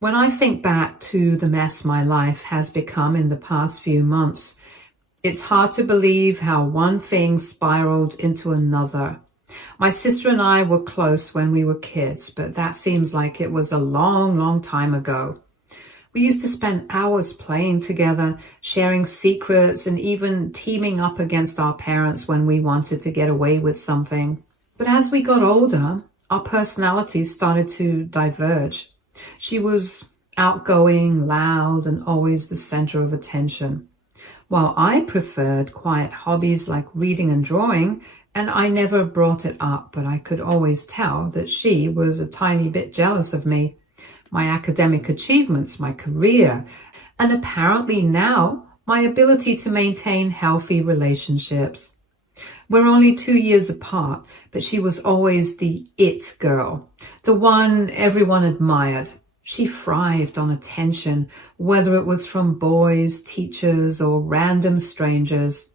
When I think back to the mess my life has become in the past few months, it's hard to believe how one thing spiraled into another. My sister and I were close when we were kids, but that seems like it was a long, long time ago. We used to spend hours playing together, sharing secrets, and even teaming up against our parents when we wanted to get away with something. But as we got older, our personalities started to diverge. She was outgoing, loud, and always the center of attention, while I preferred quiet hobbies like reading and drawing, and I never brought it up, but I could always tell that she was a tiny bit jealous of me, my academic achievements, my career, and apparently now my ability to maintain healthy relationships. We're only 2 years apart, but she was always the it girl, the one everyone admired. She thrived on attention, whether it was from boys, teachers, or random strangers.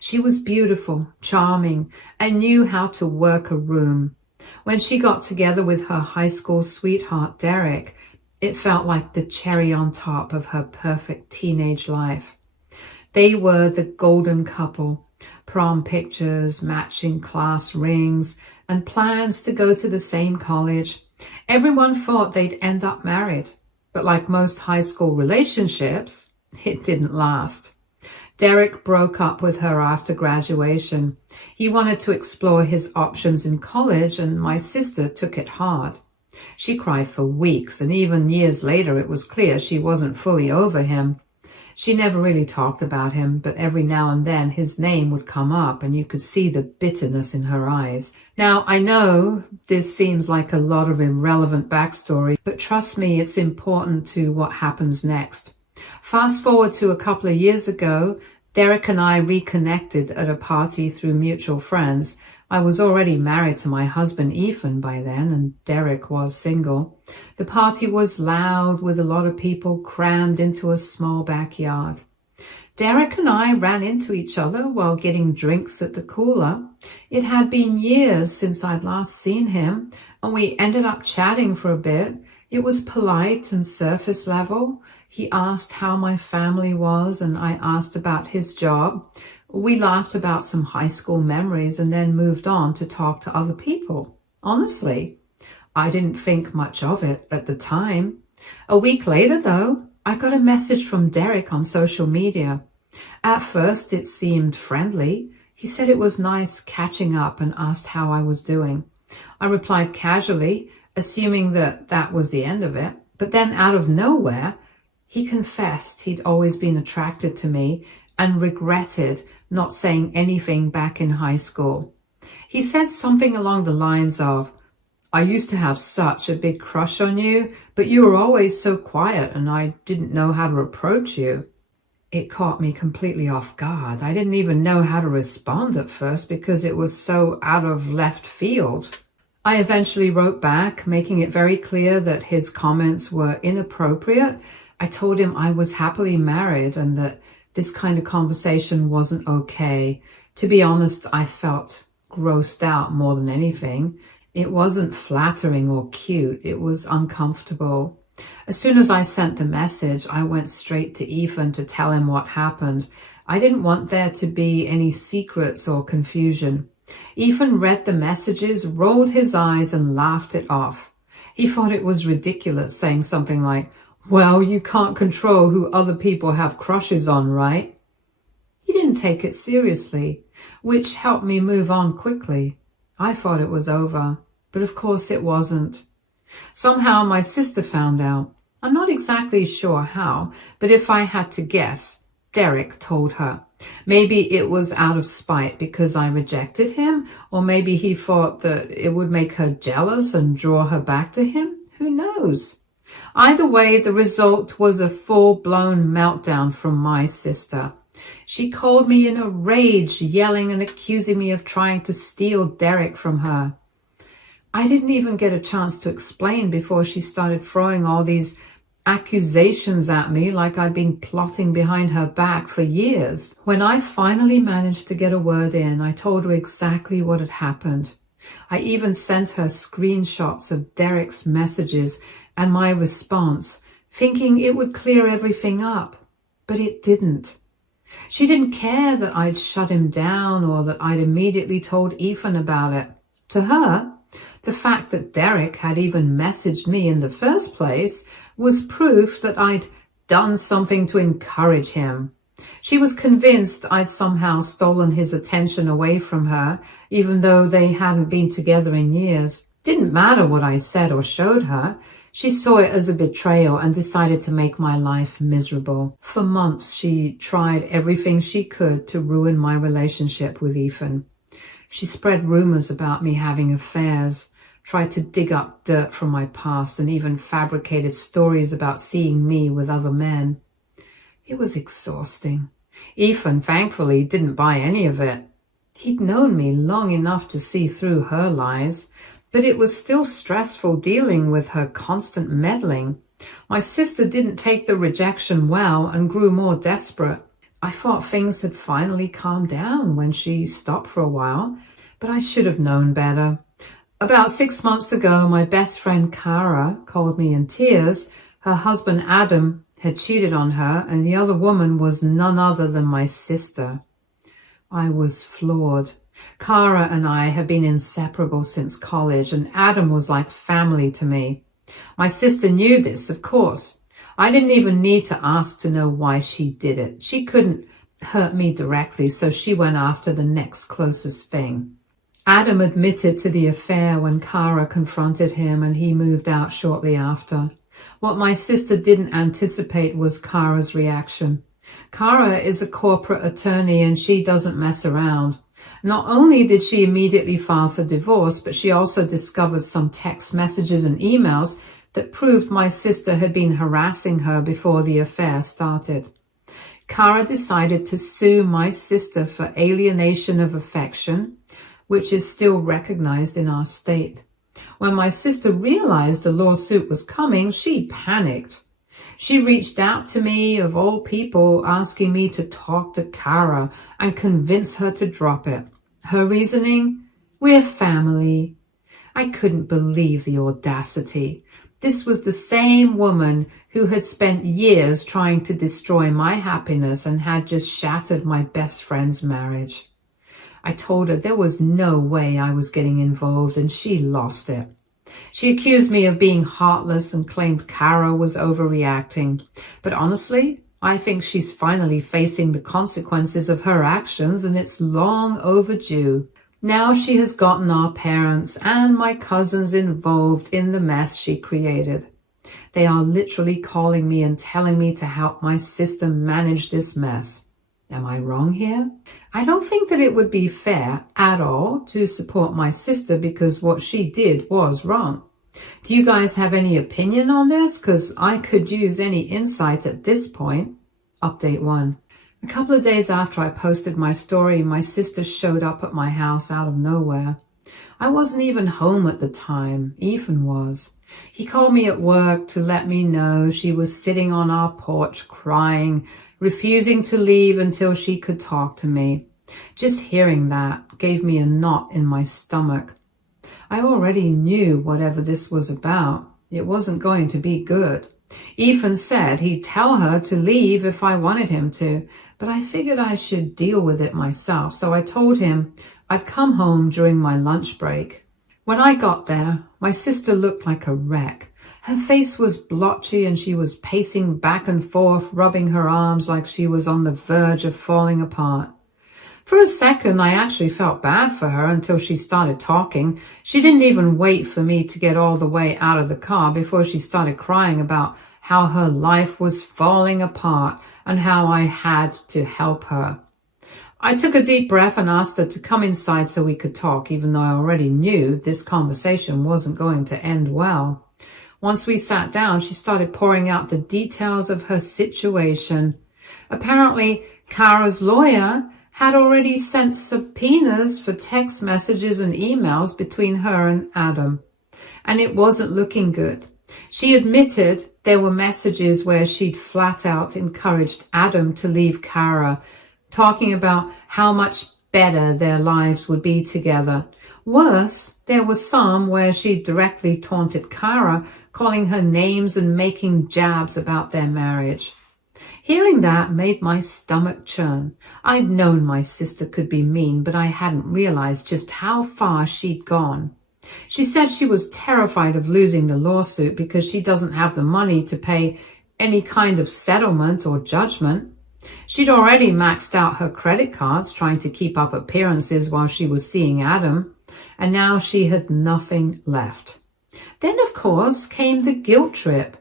She was beautiful, charming, and knew how to work a room. When she got together with her high school sweetheart, Derek, it felt like the cherry on top of her perfect teenage life. They were the golden couple. Prom pictures, matching class rings, and plans to go to the same college. Everyone thought they'd end up married, but like most high school relationships, it didn't last. Derek broke up with her after graduation. He wanted to explore his options in college, and my sister took it hard. She cried for weeks, and even years later it was clear she wasn't fully over him. She never really talked about him, but every now and then his name would come up and you could see the bitterness in her eyes. Now, I know this seems like a lot of irrelevant backstory, but trust me, it's important to what happens next. Fast forward to a couple of years ago, Derek and I reconnected at a party through mutual friends. I was already married to my husband Ethan by then, and Derek was single. The party was loud with a lot of people crammed into a small backyard. Derek and I ran into each other while getting drinks at the cooler. It had been years since I'd last seen him, and we ended up chatting for a bit. It was polite and surface level. He asked how my family was, and I asked about his job. We laughed about some high school memories and then moved on to talk to other people. Honestly, I didn't think much of it at the time. A week later, though, I got a message from Derek on social media. At first, it seemed friendly. He said it was nice catching up and asked how I was doing. I replied casually, assuming that that was the end of it. But then out of nowhere, he confessed he'd always been attracted to me and regretted not saying anything back in high school. He said something along the lines of, "I used to have such a big crush on you, but you were always so quiet and I didn't know how to approach you." It caught me completely off guard. I didn't even know how to respond at first because it was so out of left field. I eventually wrote back, making it very clear that his comments were inappropriate. I told him I was happily married and that this kind of conversation wasn't okay. To be honest, I felt grossed out more than anything. It wasn't flattering or cute. It was uncomfortable. As soon as I sent the message, I went straight to Ethan to tell him what happened. I didn't want there to be any secrets or confusion. Ethan read the messages, rolled his eyes, and laughed it off. He thought it was ridiculous, saying something like, "Well, you can't control who other people have crushes on, right?" He didn't take it seriously, which helped me move on quickly. I thought it was over, but of course it wasn't. Somehow my sister found out. I'm not exactly sure how, but if I had to guess, Derek told her. Maybe it was out of spite because I rejected him, or maybe he thought that it would make her jealous and draw her back to him. Who knows? Either way, the result was a full-blown meltdown from my sister. She called me in a rage, yelling and accusing me of trying to steal Derek from her. I didn't even get a chance to explain before she started throwing all these accusations at me like I'd been plotting behind her back for years. When I finally managed to get a word in, I told her exactly what had happened. I even sent her screenshots of Derek's messages and my response, thinking it would clear everything up, but it didn't. She didn't care that I'd shut him down or that I'd immediately told Ethan about it. To her, the fact that Derek had even messaged me in the first place was proof that I'd done something to encourage him. She was convinced I'd somehow stolen his attention away from her, even though they hadn't been together in years. Didn't matter what I said or showed her. She saw it as a betrayal and decided to make my life miserable. For months, she tried everything she could to ruin my relationship with Ethan. She spread rumors about me having affairs, tried to dig up dirt from my past, and even fabricated stories about seeing me with other men. It was exhausting. Ethan, thankfully, didn't buy any of it. He'd known me long enough to see through her lies, but it was still stressful dealing with her constant meddling. My sister didn't take the rejection well and grew more desperate. I thought things had finally calmed down when she stopped for a while, but I should have known better. About 6 months ago, my best friend Kara called me in tears. Her husband Adam had cheated on her, and the other woman was none other than my sister. I was floored. Kara and I had been inseparable since college, and Adam was like family to me. My sister knew this, of course. I didn't even need to ask to know why she did it. She couldn't hurt me directly, so she went after the next closest thing. Adam admitted to the affair when Kara confronted him, and he moved out shortly after. What my sister didn't anticipate was Kara's reaction. Kara is a corporate attorney and she doesn't mess around. Not only did she immediately file for divorce, but she also discovered some text messages and emails that proved my sister had been harassing her before the affair started. Kara decided to sue my sister for alienation of affection, which is still recognized in our state. When my sister realized the lawsuit was coming, she panicked. She reached out to me, of all people, asking me to talk to Kara and convince her to drop it. Her reasoning? We're family. I couldn't believe the audacity. This was the same woman who had spent years trying to destroy my happiness and had just shattered my best friend's marriage. I told her there was no way I was getting involved, and she lost it. She accused me of being heartless and claimed Kara was overreacting. But honestly, I think she's finally facing the consequences of her actions, and it's long overdue. Now she has gotten our parents and my cousins involved in the mess she created. They are literally calling me and telling me to help my sister manage this mess. Am I wrong here? I don't think that it would be fair at all to support my sister because what she did was wrong. Do you guys have any opinion on this? Because I could use any insight at this point. Update 1. A couple of days after I posted my story, my sister showed up at my house out of nowhere. I wasn't even home at the time. Ethan was. He called me at work to let me know she was sitting on our porch crying, refusing to leave until she could talk to me. Just hearing that gave me a knot in my stomach. I already knew whatever this was about. It wasn't going to be good. Ethan said he'd tell her to leave if I wanted him to, but I figured I should deal with it myself, so I told him I'd come home during my lunch break. When I got there, my sister looked like a wreck. Her face was blotchy and she was pacing back and forth, rubbing her arms like she was on the verge of falling apart. For a second, I actually felt bad for her until she started talking. She didn't even wait for me to get all the way out of the car before she started crying about how her life was falling apart and how I had to help her. I took a deep breath and asked her to come inside so we could talk, even though I already knew this conversation wasn't going to end well. Once we sat down, she started pouring out the details of her situation. Apparently, Kara's lawyer had already sent subpoenas for text messages and emails between her and Adam, and it wasn't looking good. She admitted there were messages where she'd flat out encouraged Adam to leave Kara, talking about how much better their lives would be together. Worse, there were some where she directly taunted Kara, calling her names and making jabs about their marriage. Hearing that made my stomach churn. I'd known my sister could be mean, but I hadn't realized just how far she'd gone. She said she was terrified of losing the lawsuit because she doesn't have the money to pay any kind of settlement or judgment. She'd already maxed out her credit cards trying to keep up appearances while she was seeing Adam, and now she had nothing left. Then, of course, came the guilt trip.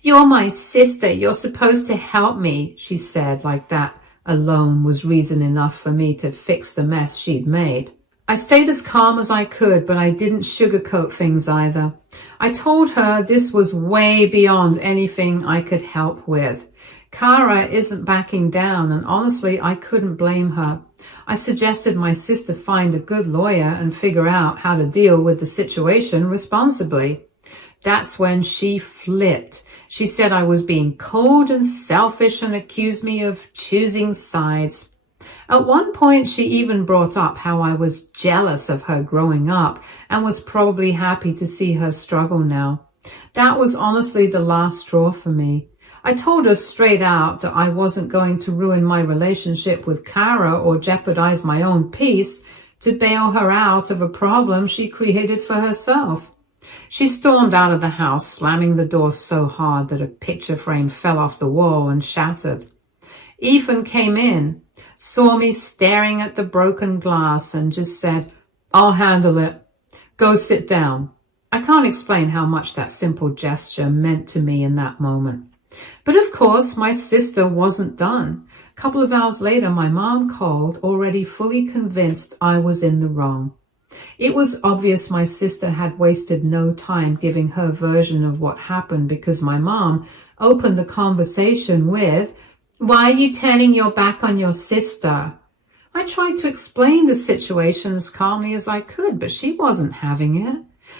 "You're my sister. You're supposed to help me," she said, like that alone was reason enough for me to fix the mess she'd made. I stayed as calm as I could, but I didn't sugarcoat things either. I told her this was way beyond anything I could help with. Kara isn't backing down, and honestly, I couldn't blame her. I suggested my sister find a good lawyer and figure out how to deal with the situation responsibly. That's when she flipped. She said I was being cold and selfish and accused me of choosing sides. At one point, she even brought up how I was jealous of her growing up and was probably happy to see her struggle now. That was honestly the last straw for me. I told her straight out that I wasn't going to ruin my relationship with Kara or jeopardize my own peace to bail her out of a problem she created for herself. She stormed out of the house, slamming the door so hard that a picture frame fell off the wall and shattered. Ethan came in, saw me staring at the broken glass, and just said, "I'll handle it. Go sit down." I can't explain how much that simple gesture meant to me in that moment. But of course, my sister wasn't done. A couple of hours later, my mom called, already fully convinced I was in the wrong. It was obvious my sister had wasted no time giving her version of what happened because my mom opened the conversation with, "Why are you turning your back on your sister?" I tried to explain the situation as calmly as I could, but she wasn't having it.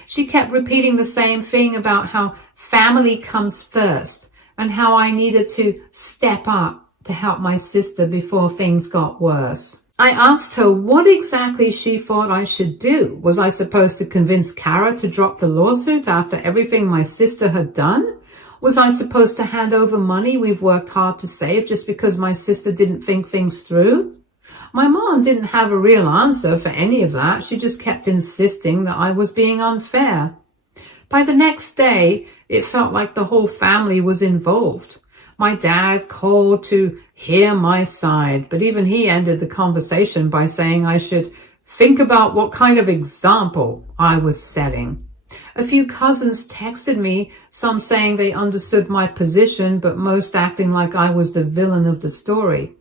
She kept repeating the same thing about how family comes first and how I needed to step up to help my sister before things got worse. I asked her what exactly she thought I should do. Was I supposed to convince Kara to drop the lawsuit after everything my sister had done? Was I supposed to hand over money we've worked hard to save just because my sister didn't think things through? My mom didn't have a real answer for any of that. She just kept insisting that I was being unfair. By the next day, it felt like the whole family was involved. My dad called to hear my side, but even he ended the conversation by saying I should think about what kind of example I was setting. A few cousins texted me, some saying they understood my position, but most acting like I was the villain of the story.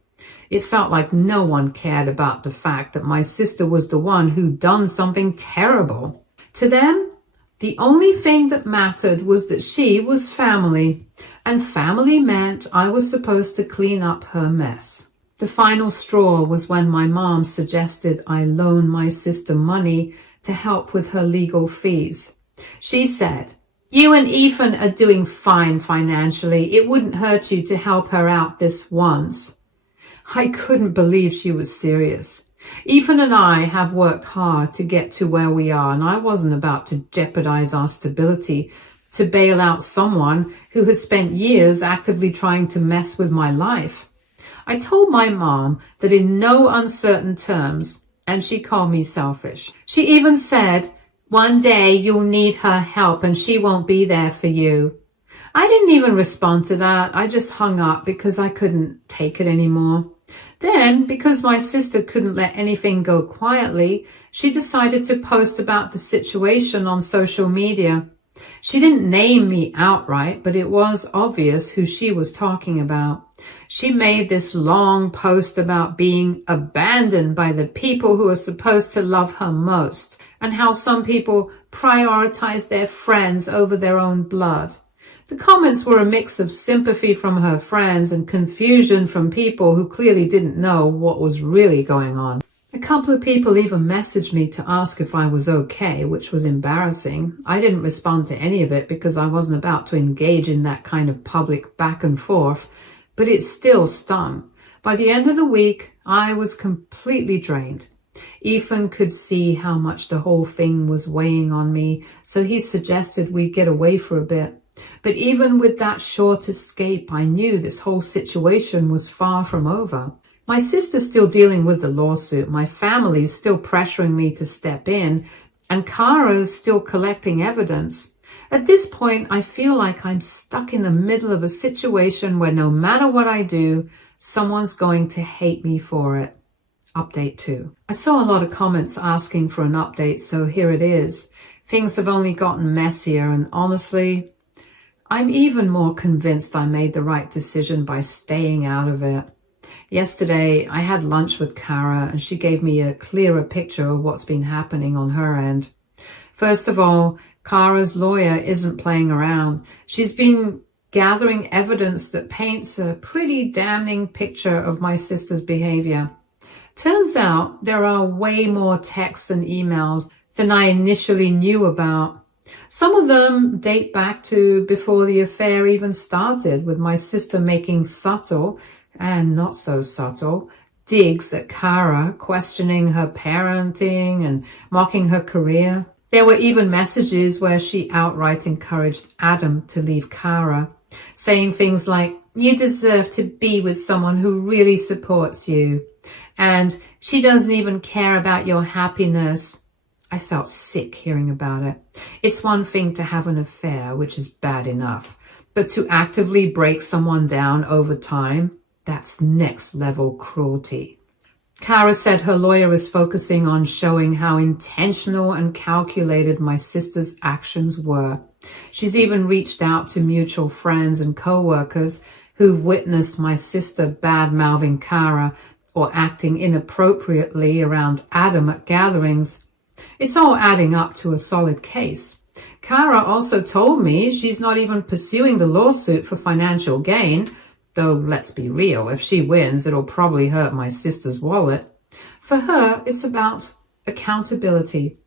It felt like no one cared about the fact that my sister was the one who'd done something terrible. To them, the only thing that mattered was that she was family, and family meant I was supposed to clean up her mess. The final straw was when my mom suggested I loan my sister money to help with her legal fees. She said, "You and Ethan are doing fine financially. It wouldn't hurt you to help her out this once." I couldn't believe she was serious. Ethan and I have worked hard to get to where we are, and I wasn't about to jeopardize our stability to bail out someone who had spent years actively trying to mess with my life. I told my mom that in no uncertain terms, and she called me selfish. She even said, "One day you'll need her help and she won't be there for you." I didn't even respond to that. I just hung up because I couldn't take it anymore. Then, because my sister couldn't let anything go quietly, she decided to post about the situation on social media. She didn't name me outright, but it was obvious who she was talking about. She made this long post about being abandoned by the people who are supposed to love her most, and how some people prioritize their friends over their own blood. The comments were a mix of sympathy from her friends and confusion from people who clearly didn't know what was really going on. A couple of people even messaged me to ask if I was okay, which was embarrassing. I didn't respond to any of it because I wasn't about to engage in that kind of public back and forth, but it still stung. By the end of the week, I was completely drained. Ethan could see how much the whole thing was weighing on me, so he suggested we get away for a bit. But even with that short escape, I knew this whole situation was far from over. My sister's still dealing with the lawsuit, my family's still pressuring me to step in, and Kara's still collecting evidence. At this point, I feel like I'm stuck in the middle of a situation where no matter what I do, someone's going to hate me for it. Update 2. I saw a lot of comments asking for an update, so here it is. Things have only gotten messier, and honestly, I'm even more convinced I made the right decision by staying out of it. Yesterday, I had lunch with Kara, and she gave me a clearer picture of what's been happening on her end. First of all, Kara's lawyer isn't playing around. She's been gathering evidence that paints a pretty damning picture of my sister's behavior. Turns out there are way more texts and emails than I initially knew about. Some of them date back to before the affair even started, with my sister making subtle and not so subtle digs at Kara, questioning her parenting and mocking her career. There were even messages where she outright encouraged Adam to leave Kara, saying things like, "You deserve to be with someone who really supports you," and "She doesn't even care about your happiness." I felt sick hearing about it. It's one thing to have an affair, which is bad enough, but to actively break someone down over time, that's next level cruelty. Kara said her lawyer is focusing on showing how intentional and calculated my sister's actions were. She's even reached out to mutual friends and co-workers who've witnessed my sister bad-mouthing Kara or acting inappropriately around Adam at gatherings. It's all adding up to a solid case. Kara also told me she's not even pursuing the lawsuit for financial gain, though let's be real, if she wins, it'll probably hurt my sister's wallet. For her, it's about accountability.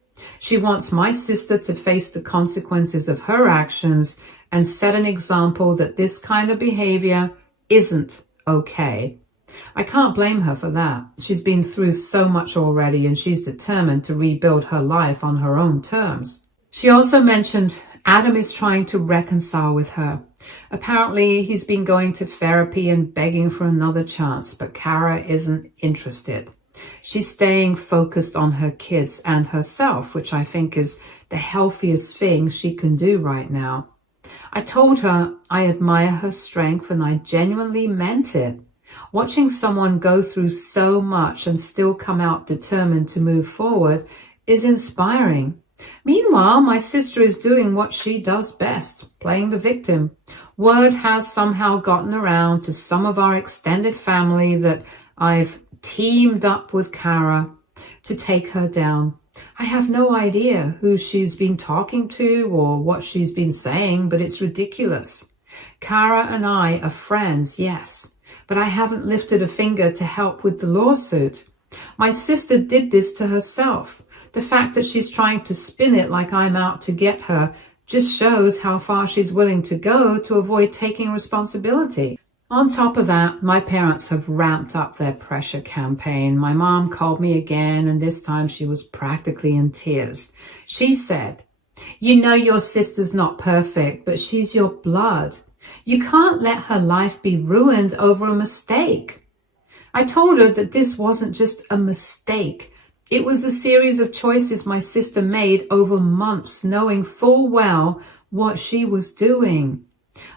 She wants my sister to face the consequences of her actions and set an example that this kind of behavior isn't okay. I can't blame her for that. She's been through so much already, and she's determined to rebuild her life on her own terms. She also mentioned Adam is trying to reconcile with her. Apparently, he's been going to therapy and begging for another chance, but Kara isn't interested. She's staying focused on her kids and herself, which I think is the healthiest thing she can do right now. I told her I admire her strength, and I genuinely meant it. Watching someone go through so much and still come out determined to move forward is inspiring. Meanwhile, my sister is doing what she does best, playing the victim. Word has somehow gotten around to some of our extended family that I've teamed up with Kara to take her down. I have no idea who she's been talking to or what she's been saying, but it's ridiculous. Kara and I are friends, yes, but I haven't lifted a finger to help with the lawsuit. My sister did this to herself. The fact that she's trying to spin it like I'm out to get her just shows how far she's willing to go to avoid taking responsibility. On top of that, my parents have ramped up their pressure campaign. My mom called me again, and this time she was practically in tears. She said, "You know your sister's not perfect, but she's your blood. You can't let her life be ruined over a mistake." I told her that this wasn't just a mistake. It was a series of choices my sister made over months, knowing full well what she was doing.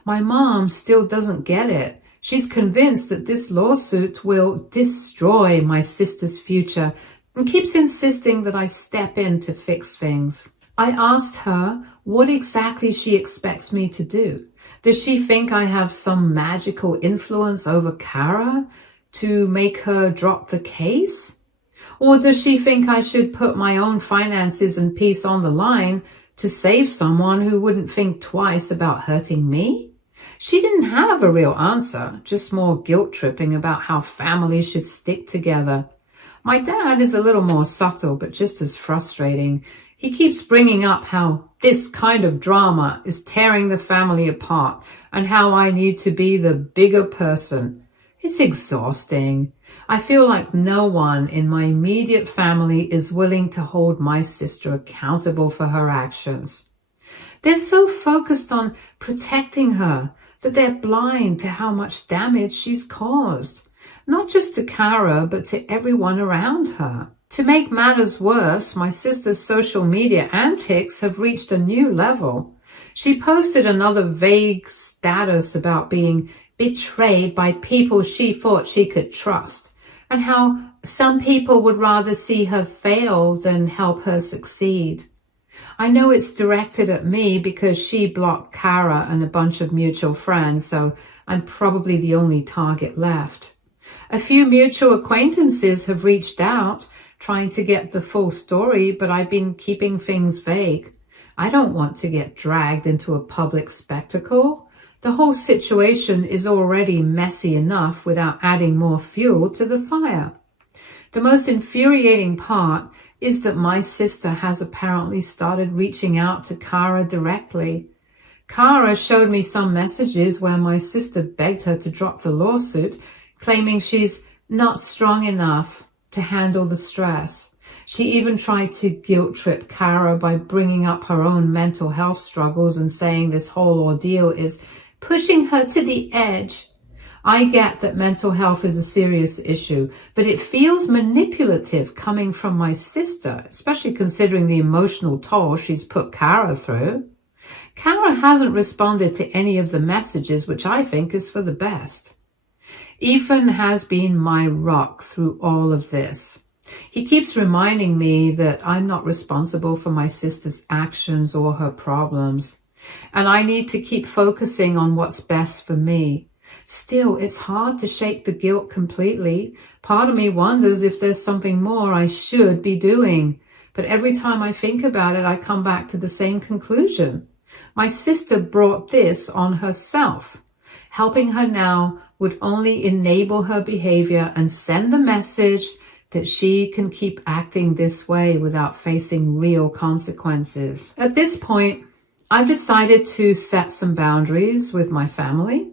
My mom still doesn't get it. She's convinced that this lawsuit will destroy my sister's future and keeps insisting that I step in to fix things. I asked her what exactly she expects me to do. Does she think I have some magical influence over Kara to make her drop the case? Or does she think I should put my own finances and peace on the line to save someone who wouldn't think twice about hurting me? She didn't have a real answer, just more guilt-tripping about how families should stick together. My dad is a little more subtle, but just as frustrating. He keeps bringing up how this kind of drama is tearing the family apart and how I need to be the bigger person. It's exhausting. I feel like no one in my immediate family is willing to hold my sister accountable for her actions. They're so focused on protecting her that they're blind to how much damage she's caused, not just to Kara, but to everyone around her. To make matters worse, my sister's social media antics have reached a new level. She posted another vague status about being betrayed by people she thought she could trust, and how some people would rather see her fail than help her succeed. I know it's directed at me because she blocked Kara and a bunch of mutual friends, so I'm probably the only target left. A few mutual acquaintances have reached out, trying to get the full story, but I've been keeping things vague. I don't want to get dragged into a public spectacle. The whole situation is already messy enough without adding more fuel to the fire. The most infuriating part is that my sister has apparently started reaching out to Kara directly. Kara showed me some messages where my sister begged her to drop the lawsuit, claiming she's not strong enough to handle the stress. She even tried to guilt trip Kara by bringing up her own mental health struggles and saying this whole ordeal is pushing her to the edge. I get that mental health is a serious issue, but it feels manipulative coming from my sister, especially considering the emotional toll she's put Kara through. Kara hasn't responded to any of the messages, which I think is for the best. Ethan has been my rock through all of this. He keeps reminding me that I'm not responsible for my sister's actions or her problems, and I need to keep focusing on what's best for me. Still, it's hard to shake the guilt completely. Part of me wonders if there's something more I should be doing, but every time I think about it, I come back to the same conclusion. My sister brought this on herself. Helping her now would only enable her behavior and send the message that she can keep acting this way without facing real consequences. At this point, I've decided to set some boundaries with my family.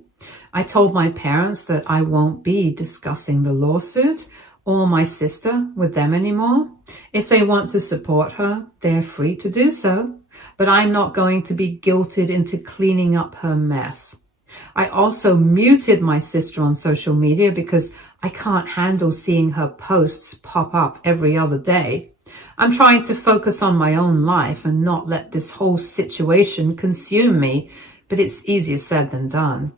I told my parents that I won't be discussing the lawsuit or my sister with them anymore. If they want to support her, they're free to do so, but I'm not going to be guilted into cleaning up her mess. I also muted my sister on social media because I can't handle seeing her posts pop up every other day. I'm trying to focus on my own life and not let this whole situation consume me, but it's easier said than done.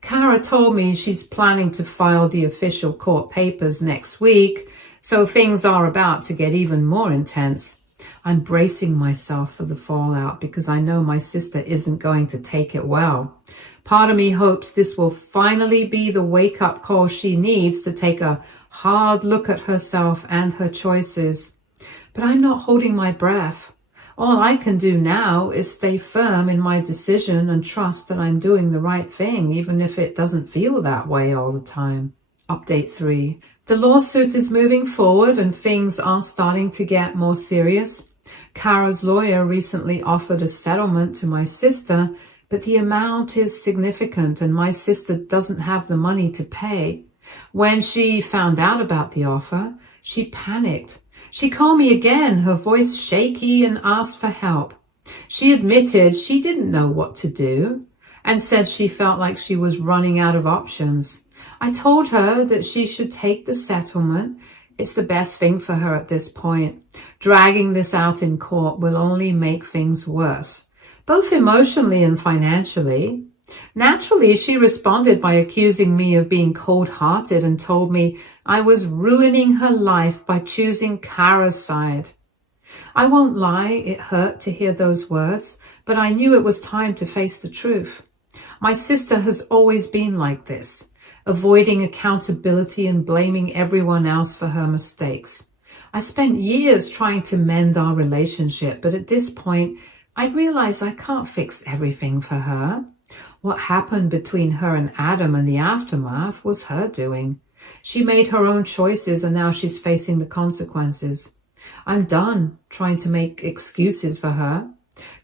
Kara told me she's planning to file the official court papers next week, so things are about to get even more intense. I'm bracing myself for the fallout because I know my sister isn't going to take it well. Part of me hopes this will finally be the wake-up call she needs to take a hard look at herself and her choices. But I'm not holding my breath. All I can do now is stay firm in my decision and trust that I'm doing the right thing, even if it doesn't feel that way all the time. Update 3. The lawsuit is moving forward and things are starting to get more serious. Kara's lawyer recently offered a settlement to my sister, but the amount is significant and my sister doesn't have the money to pay. When she found out about the offer, she panicked. She called me again, her voice shaky, and asked for help. She admitted she didn't know what to do and said she felt like she was running out of options. I told her that she should take the settlement. It's the best thing for her at this point. Dragging this out in court will only make things worse, both emotionally and financially. Naturally, she responded by accusing me of being cold-hearted and told me I was ruining her life by choosing Kara's side. I won't lie, it hurt to hear those words, but I knew it was time to face the truth. My sister has always been like this, avoiding accountability and blaming everyone else for her mistakes. I spent years trying to mend our relationship, but at this point, I realize I can't fix everything for her. What happened between her and Adam in the aftermath was her doing. She made her own choices and now she's facing the consequences. I'm done trying to make excuses for her.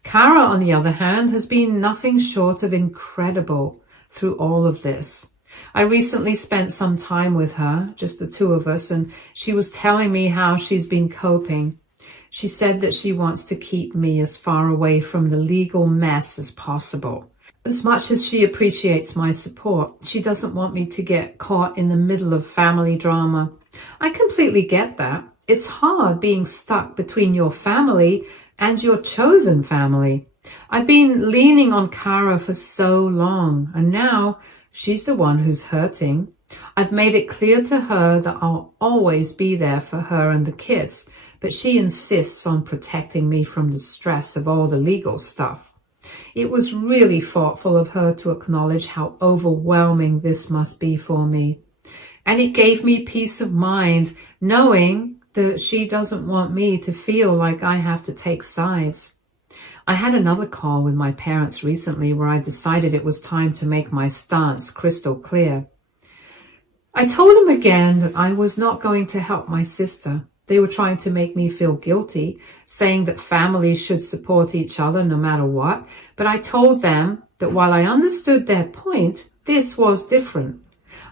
Kara, on the other hand, has been nothing short of incredible through all of this. I recently spent some time with her, just the two of us, and she was telling me how she's been coping. She said that she wants to keep me as far away from the legal mess as possible. As much as she appreciates my support, she doesn't want me to get caught in the middle of family drama. I completely get that. It's hard being stuck between your family and your chosen family. I've been leaning on Kara for so long, and now she's the one who's hurting. I've made it clear to her that I'll always be there for her and the kids, but she insists on protecting me from the stress of all the legal stuff. It was really thoughtful of her to acknowledge how overwhelming this must be for me. And it gave me peace of mind knowing that she doesn't want me to feel like I have to take sides. I had another call with my parents recently where I decided it was time to make my stance crystal clear. I told them again that I was not going to help my sister. They were trying to make me feel guilty, saying that families should support each other no matter what. But I told them that while I understood their point, this was different.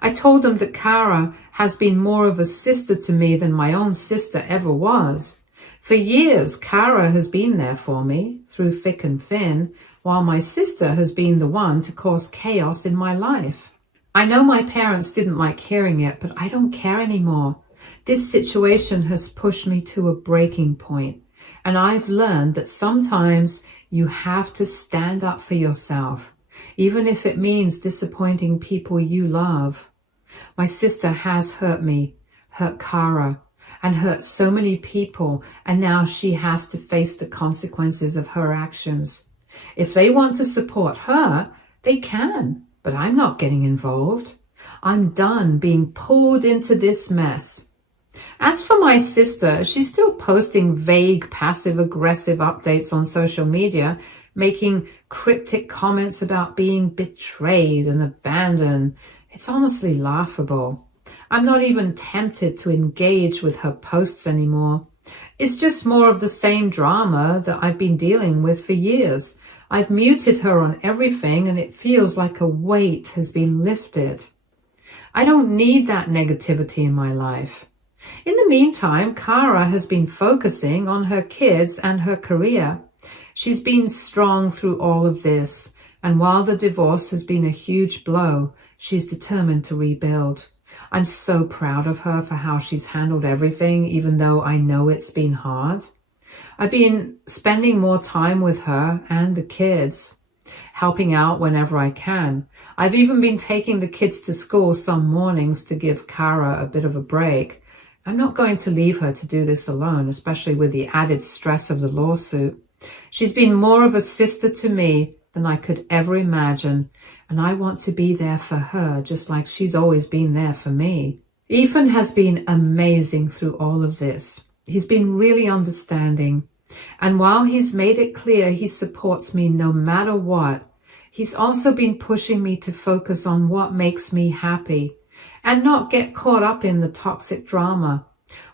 I told them that Kara has been more of a sister to me than my own sister ever was. For years, Kara has been there for me, through thick and thin, while my sister has been the one to cause chaos in my life. I know my parents didn't like hearing it, but I don't care anymore. This situation has pushed me to a breaking point, and I've learned that sometimes you have to stand up for yourself, even if it means disappointing people you love. My sister has hurt me, hurt Kara, and hurt so many people, and now she has to face the consequences of her actions. If they want to support her, they can, but I'm not getting involved. I'm done being pulled into this mess. As for my sister, she's still posting vague, passive-aggressive updates on social media, making cryptic comments about being betrayed and abandoned. It's honestly laughable. I'm not even tempted to engage with her posts anymore. It's just more of the same drama that I've been dealing with for years. I've muted her on everything, and it feels like a weight has been lifted. I don't need that negativity in my life. In the meantime, Kara has been focusing on her kids and her career. She's been strong through all of this, and while the divorce has been a huge blow, she's determined to rebuild. I'm so proud of her for how she's handled everything, even though I know it's been hard. I've been spending more time with her and the kids, helping out whenever I can. I've even been taking the kids to school some mornings to give Kara a bit of a break. I'm not going to leave her to do this alone, especially with the added stress of the lawsuit. She's been more of a sister to me than I could ever imagine, and I want to be there for her just like she's always been there for me. Ethan has been amazing through all of this. He's been really understanding, and while he's made it clear he supports me no matter what, he's also been pushing me to focus on what makes me happy and not get caught up in the toxic drama.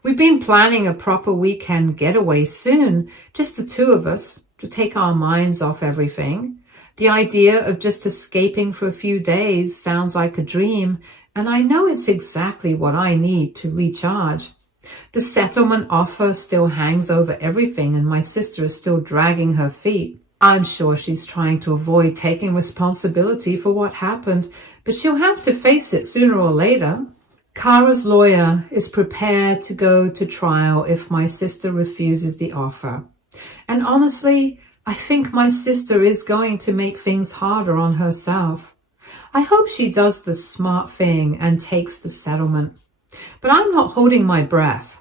We've been planning a proper weekend getaway soon, just the two of us, to take our minds off everything. The idea of just escaping for a few days sounds like a dream, and I know it's exactly what I need to recharge. The settlement offer still hangs over everything, and my sister is still dragging her feet. I'm sure she's trying to avoid taking responsibility for what happened, but she'll have to face it sooner or later. Kara's lawyer is prepared to go to trial if my sister refuses the offer. And honestly, I think my sister is going to make things harder on herself. I hope she does the smart thing and takes the settlement. But I'm not holding my breath.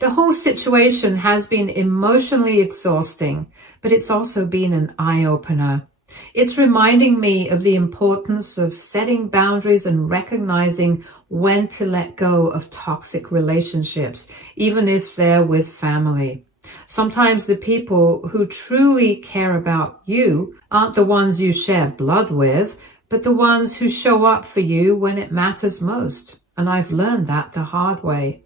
The whole situation has been emotionally exhausting, but it's also been an eye-opener. It's reminding me of the importance of setting boundaries and recognizing when to let go of toxic relationships, even if they're with family. Sometimes the people who truly care about you aren't the ones you share blood with, but the ones who show up for you when it matters most. And I've learned that the hard way.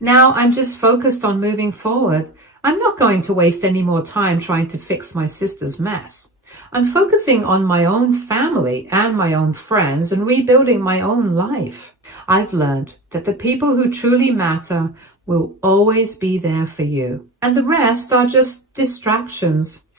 Now I'm just focused on moving forward. I'm not going to waste any more time trying to fix my sister's mess. I'm focusing on my own family and my own friends and rebuilding my own life. I've learned that the people who truly matter will always be there for you, and the rest are just distractions.